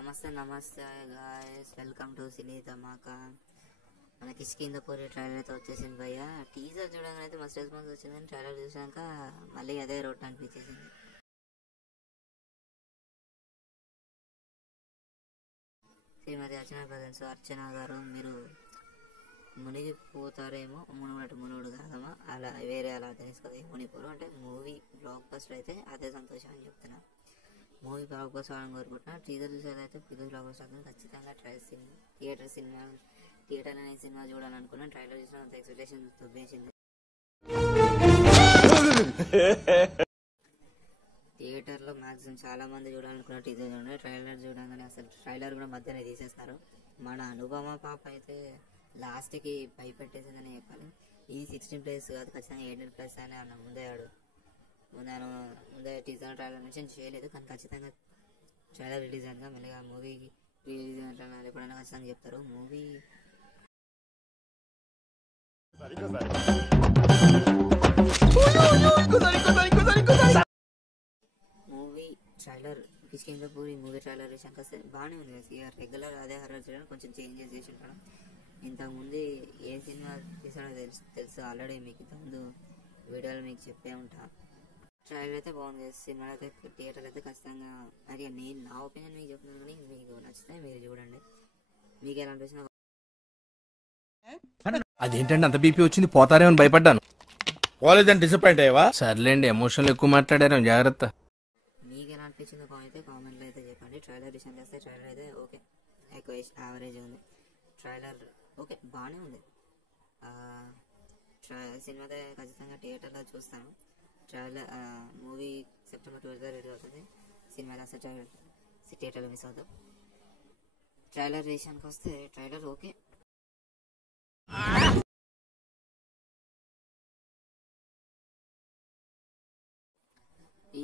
నమస్తే guys, welcome to సినీ ధమాకా. మనకి Kishkindhapuri trailer అయితే వచ్చేసింది భయ్య. టీజర్ చూడగానే అయితే మస్తు రెస్పాన్స్ వచ్చింది, కానీ ట్రైలర్ చూసాక మళ్ళీ అదే రోడ్ అనిపించేసింది. శ్రీమతి అర్చన ప్రజెంట్స్. అర్చన గారు, మీరు మునిగిపోతారేమో, మునుగోడు కాదమ్మా, అలా వేరే అలా తెలుసు కదా, మునిగిపోరు అంటే మూవీ బ్లాక్ బస్టర్ అయితే అదే సంతోషం అని చెప్తున్నా. మూవీ బ్లాక్ బస్టర్ అవ్వాలని కోరుకుంటున్నా. టీజర్ చూసేదైతే పిల్లలు బ్లాక్ బస్టర్ అవుతుంది ఖచ్చితంగా. థియేటర్ అనే సినిమా చూడాలనుకున్నా, ట్రైలర్ చూసిన అంత ఎక్స్పెక్టేషన్ తొబ్బేసింది. థియేటర్లో మ్యాక్సిమం చాలా మంది చూడాలనుకున్న టీజర్ చూడండి, ట్రైలర్ చూడగానే అసలు ట్రైలర్ కూడా మధ్యనే తీసేస్తారు. మన అనుపమ పాప అయితే లాస్ట్కి భయపెట్టేసిందని చెప్పాలి. ఇది 16+ కాదు, ఖచ్చితంగా 18+ అని అన్న ముందే టీజర్ ట్రైలర్ మెన్షన్ చేయలేదు, కానీ ఖచ్చితంగా ట్రైలర్ రిలీజ్ అయినా మెల్లగా మూవీకి రిలీజ్ అంటున్నారు ఎప్పుడైనా ఖచ్చితంగా చెప్తారు. Movie trailer Kishkindhapuri movie trailer విషయానికి వస్తే బాగానే ఉంది. ఇక రెగ్యులర్ అదే హర్రర్ చేయడం కొంచెం చేంజెస్ చేసి ఉంటాడు. ఇంతకుముందు ఏ సినిమా తీసాడో తెలుసు ఆల్రెడీ, మీకు ఇంతకుముందు వీడియోలో మీకు చెప్పే ఉంటా. ట్రైలర్ అయితే బాగుంది. సినిమా అయితే థియేటర్లు అయితే ఖచ్చితంగా, మరి నేను నా ఒపీనియన్ మీకు చెప్తున్నాను, కానీ మీకు నచ్చితే మీరు చూడండి. మీకు ఎలా అనిపించిన అదేంటంటే అంత బీపీ వచ్చింది, పోతారేమని భయపడ్డాను. పోలేదని డిసప్పాయింట్ అయ్యావా? సర్లేండి, ఎమోషన్లు ఎక్కువ మాట్లాడారు, జాగ్రత్త. మీకు ఎలా అనిపించిందో అయితే కామెంట్లో అయితే చెప్పండి. ట్రైలర్ విషయం చేస్తే ట్రైలర్ అయితే ఓకే, ఎక్కువ యావరేజ్ ఉంది. ట్రైలర్ ఓకే బాగానే ఉంది. సినిమా అయితే ఖచ్చితంగా థియేటర్లో చూస్తాను. మూవీ సెప్టెంబర్ 12 రిలీజ్ అవుతుంది. సినిమా థియేటర్లో మిస్ అవుతాం. ట్రైలర్ విషయానికి వస్తే ట్రైలర్ ఓకే.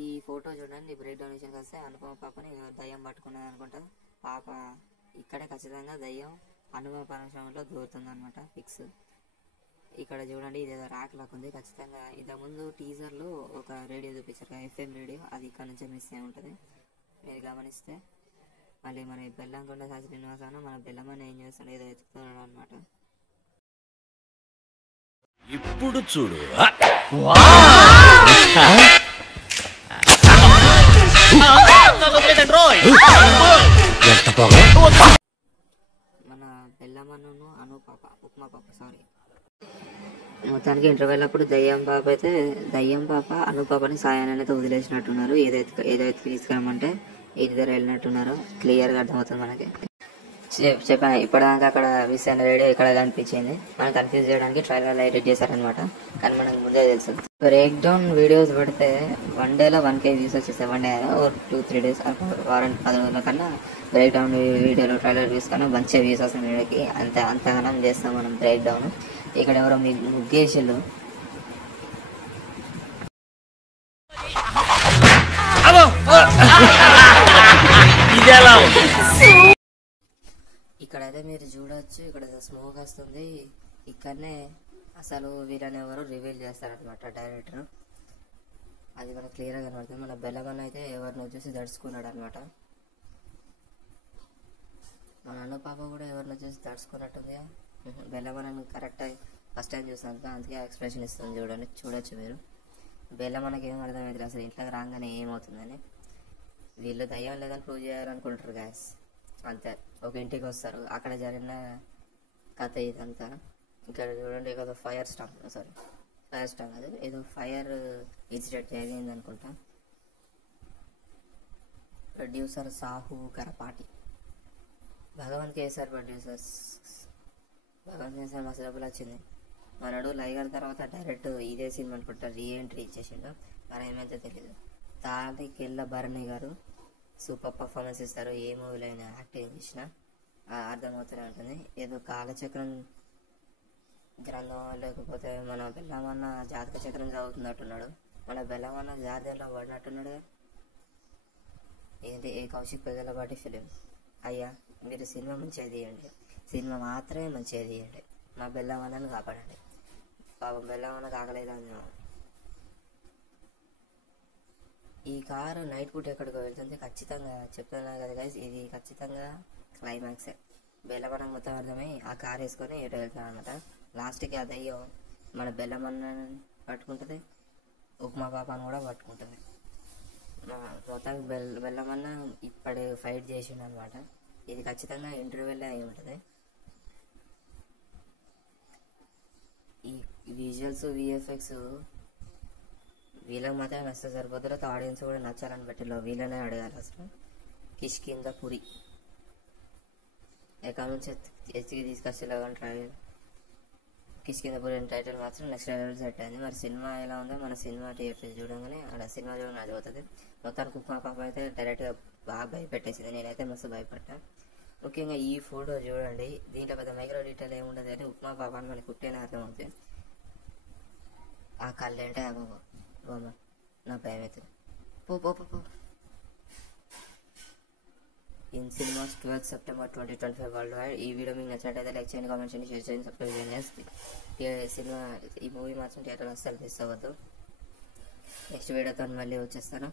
ఈ ఫోటో చూడండి, బ్రేక్ డౌన్ విషయానికి వస్తే అనుపమ పాపని దయ్యం పట్టుకున్నది అనుకుంటా. పాప ఇక్కడే ఖచ్చితంగా దయ్యం అనుపమ పరమశంలో దూరుతుంది అనమాట, ఫిక్స్. ఇక్కడ చూడండి, ఇదేదో ర్యాక్ లాక్ ఉంది ఖచ్చితంగా. ఇంతకుముందు టీజర్లో ఒక రేడియో చూపించారు, FM రేడియో, అది ఇక్కడ నుంచే మిస్ అయి ఉంటుంది. మీరు గమనిస్తే మళ్ళీ మన బెల్లంకొండ శ్రీనివాసరావు మన బెల్లమని ఏం చేస్తాడు, ఏదో ఎత్తుకుతున్నాడు అనమాట. ఇప్పుడు చూడు, మన బెల్లమను ఉప్మా పాప సారీ. మొత్తానికి ఇంటర్వెల్ అప్పుడు దయ్యం పాప అనుపాపని సాయాన్ని అయితే వదిలేసినట్టున్నారు. ఏదైతే తీసుకురామంటే ఇద్దరు వెళ్ళినట్టున్నారు. క్లియర్గా అర్థమవుతుంది మనకి. చెప్పాను ఇప్పటిదాకా అక్కడ మిస్ అయిన రేడియో ఇక్కడ కనిపించింది. మనం కన్ఫ్యూజ్ చేయడానికి ట్రైలర్ ఎడిట్ చేశారనమాట, కానీ మనకు ముందే తెలుసు. బ్రేక్ డౌన్ వీడియోస్ పెడితే 1 డేలో 1K వ్యూస్ వచ్చేస్తాయి. 1 డే 2-3 days వారం 10 రోజుల కన్నా బ్రేక్ డౌన్ వీడియోలో ట్రైలర్ వ్యూస్ కన్నా మంచిగా వ్యూస్ వస్తుంది వీడియోకి. అంతగానం చేస్తాం మనం బ్రేక్ డౌన్. ఇక్కడ ఎవరో మీ ముగ్గేషులు ఇక్కడైతే మీరు చూడొచ్చు, ఇక్కడ స్మోక్ వస్తుంది. ఇక్కడనే అసలు వీళ్ళని ఎవరు రివీల్ చేస్తారనమాట డైరెక్టర్. అది మనకు క్లియర్గా కనబడుతుంది. మన బెల్లమన్ అయితే ఎవరినో చూసి దడుచుకున్నాడు అనమాట. మన అనుపాప కూడా ఎవరినో చూసి దడుచుకున్నట్టుంది. బెల్లమన్ కరెక్ట్ ఫస్ట్ టైం చూస్తాను, అందుకే ఎక్స్ప్రెషన్ ఇస్తుంది చూడొచ్చు మీరు. బెల్లమనకి ఏం అర్థమవుతుంది అసలు ఇంట్లోకి రాగానే ఏమవుతుందని. వీళ్ళు దయ్యం లేదని ప్రూవ్ చేయాలనుకుంటారు గ్యాస్, అంతే. ఒక ఇంటికి వస్తారు, అక్కడ జరిగిన కథ ఇదంతా. ఇక్కడ చూడండి, ఏదో ఫైర్ స్టామ్ కాదు, ఏదో ఫైర్ ఇన్సిడెంట్ జరిగింది అనుకుంటా. Producer Sahu Karapati, Bhagavanth Kesari producers. భగవంత్ కేసర్ మస్తు డబ్బులు వచ్చింది. మనడు లైగర్ తర్వాత డైరెక్ట్ ఇదే సినిమా అనుకుంటా రీఎంట్రీ ఇచ్చేసిండు, మరి ఏమైతే తెలియదు. తాటికెళ్ళ భరణి గారు సూపర్ పర్ఫార్మెన్స్ ఇస్తారు. ఏ మూవీలో అయినా యాక్టింగ్ చేసినా అర్థమవుతూనే ఉంటుంది. ఏదో కాలచక్రం గ్రంథం లేకపోతే మన బెల్లమన్న జాతక చక్రం చదువుతున్నట్టున్నాడు. మన బెల్లమన్న జాతకలో పడినట్టున్నాడు. ఏంటి ఏ కౌశిక్ పెద్దలపాటి ఫిలిం. అయ్యా మీరు సినిమా మంచిగా తీయండి, సినిమా మాత్రమే మంచిగా తీయండి, మా బెల్లమన్నను కాపాడండి. పాపం బెల్లమన్న కాకలేదని ఈ కారు నైట్ పూట ఎక్కడికో వెళ్తుంది. ఖచ్చితంగా చెప్తున్నా కదా గైస్, ఇది ఖచ్చితంగా క్లైమాక్సే. బెల్లమన్న మొత్తం అర్థమై ఆ కారు వేసుకొని ఎటు వెళ్తాను అనమాట. లాస్ట్కి ఆ దయ్యం మన బెల్లమన్న పట్టుకుంటుంది, ఉప్మా పాపాను కూడా పట్టుకుంటుంది. మొత్తం బెల్లమన్న ఇప్పుడే ఫైట్ చేసిండు అనమాట. ఇది ఖచ్చితంగా ఇంటర్వ్యూలో అయి ఉంటుంది. ఈ విజువల్స్ విఎఫ్ఎక్స్ వీళ్ళకి మాత్రం నచ్చితే సరిపోతుంది, ఆడియన్స్ కూడా నచ్చాలని బట్టిలో వీళ్ళనే అడగాలి. అసలు కిష్కింద పురి ఎక్కడ నుంచి ఎత్తికి తీసుకొచ్చేలాగా ట్రై కిష్కింద పురి అనే టైటిల్ మాత్రం నెక్స్ట్ లెవెల్ సెట్ అయింది. మరి సినిమా ఎలా ఉందో మన సినిమా థియేటర్ చూడగానే అక్కడ సినిమా చూడగానే అది అవుతుంది. మొత్తానికి ఉప్మా పాప అయితే డైరెక్ట్గా బాగా భయపెట్టేసింది. నేనైతే మస్తు భయపడ్డా. ముఖ్యంగా ఈ ఫోటో చూడండి, దీంట్లో పెద్ద మైక్రో డీటెయిల్ ఏముండదు కానీ ఉప్మా పాప అని మనకి కుట్టేనే అర్థం అవుతుంది. ఆ కళ్ళు ఏంటే బాబా బాబా నా భయం అవుతుంది. పో పో పో పో. In cinemas 12 September 2025 world wide. ఈ వీడియో మీకు నచ్చినట్టయితే లైక్ చేయండి, కామెంట్ చేయండి, షేర్ చేయండి, సబ్స్క్రైబ్ చేయండి. సినిమా ఈ మూవీ మాత్రం థియేటర్ అస్సలు మిస్ అవ్వద్దు. నెక్స్ట్ వీడియోతో మళ్ళీ వచ్చేస్తాను.